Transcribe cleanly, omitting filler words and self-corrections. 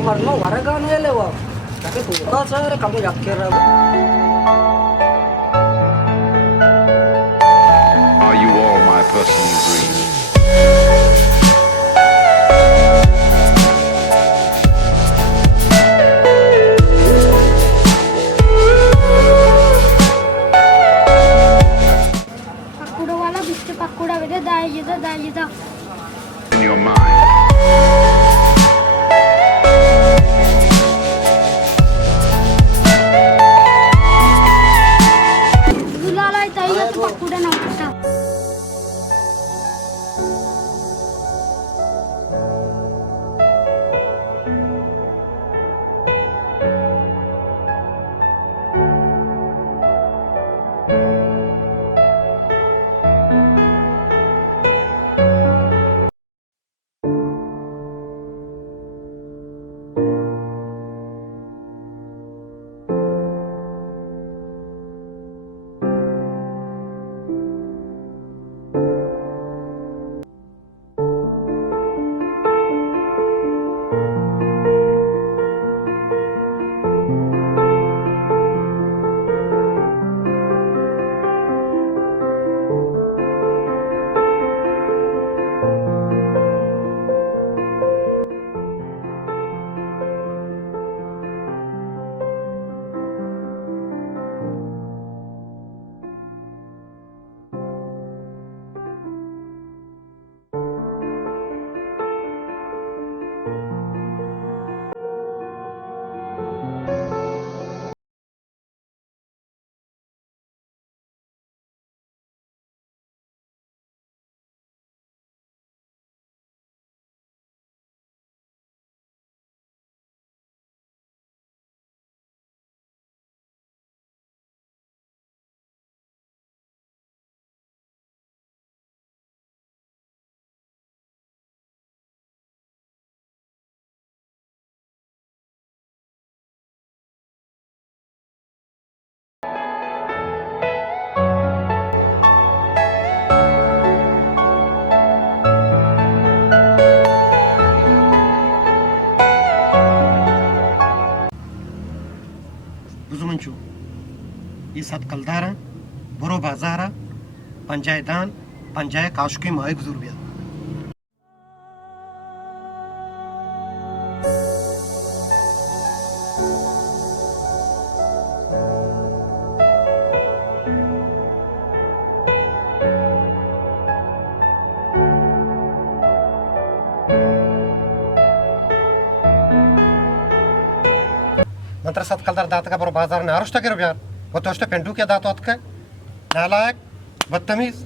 marno waragane lewa tapi buka sare kamu yakin Are you all my personal dreams? Pakora वाला बिस्ते पकौड़ा बेटे दाई जा In your mind. दुलाला दाई तो पकौड़ा ना पड़ता Buzumuncu, İsat Kaldara, Boro Bazara, Panjaydan, Panjay Kaşki Maik Zurbiya. मंत्र सत्कलदार दात का बरो बाजार ने आरुष्ट के रुपया वो तो अष्ट पेंटू के दात के नालायक बदतमीज